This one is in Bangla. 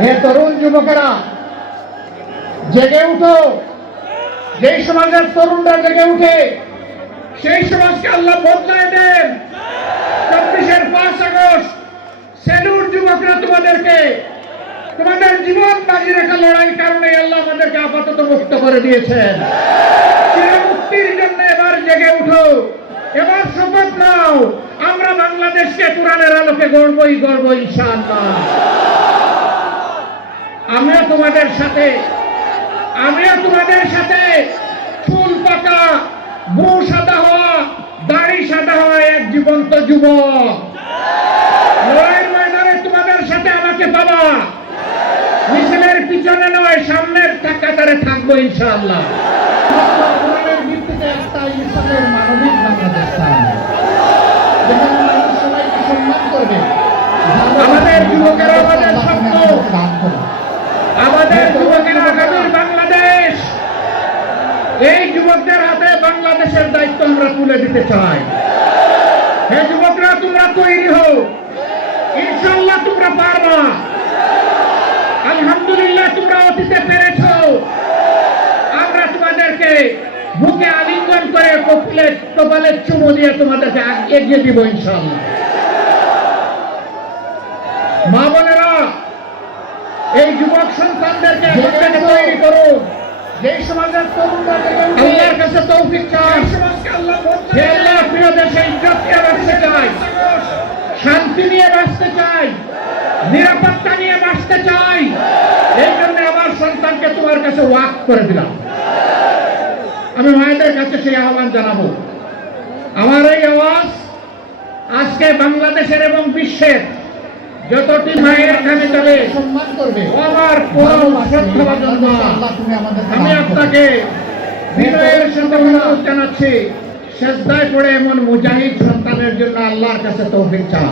হে তরুণ যুবকেরা, জেগে উঠো। যেই সমাজের তরুণরা জেগে উঠে, সেই সমাজকে আল্লাহ বদলায় দেন। চব্বিশের পাঁচ আগস্ট সেলুর যুবকরা তোমাদেরকে, তোমাদের জীবন বাজি রেখা লড়াই কারণে আল্লাহ আমাদেরকে আপাতত মুক্ত করে দিয়েছেন। চিরমুক্তির জন্য এবার জেগে উঠো। এবার শপথ নাও। আমরা বাংলাদেশকে কোরআনের আলোকে গড়বই গড়ব ইনশাআল্লাহ। আমিও তোমাদের সাথে আমিও তোমাদের সাথে চুল পাকা বউ সাদা হওয়া দাড়ি সাদা হওয়া এক জীবন্ত যুবক। লড়াইয়ের ময়দানে তোমাদের সাথে আমাকে পাবা। মিছিলের পিছনে নয় সামনের কাতারে থাকব ইনশাআল্লাহ। মানবিক বাংলাদেশ আমাদের যুবকেরা আমাদের স্বপ্ন আমাদের যুবকেরা আগামীর বাংলাদেশ এই যুবকদের হাতে বাংলাদেশের দায়িত্ব আমরা তুলে দিতে চাই। হে যুবকরা, তোমরা তৈরি হও। ইনশাল্লাহ তোমরা পারবা। আলহামদুলিল্লাহ তোমরা অতীতে পেরেছ। আমরা তোমাদেরকে বুকে আলিঙ্গন করে কপিলে কপালে চুমু দিয়ে তোমাদেরকে এগিয়ে দিব ইনশাল্লাহ মা বোনেরা, এই যুবক সন্তানদেরকে তৈরি করুন যেই সমাজের তরুণরা আল্লাহর কাছে তৌফিক চাই। হে আল্লাহ প্রিয় দেশে ইজ্জত নিয়ে বাঁচতে চাই। শান্তি নিয়ে বাঁচতে চাই। নিরাপত্তা নিয়ে বাঁচতে চাই। এই জন্য আমার সন্তানকে তোমার কাছে ওয়াক করে দিলাম। আমি মায়েদের কাছে সেই আহ্বান জানাব। আমার এই আওয়াজ আজকে বাংলাদেশের এবং বিশ্বের যতটি মায়ের কানে যাবে। সম্মান করবে। আমার পরম আমাদেরকে আমি। আপনাকে বিনয়ের সাথে অনুরোধ জানাচ্ছি। শেষদায় পড়ে এমন মুজাহিদ সন্তানের জন্য আল্লাহর কাছে তৌফিক চান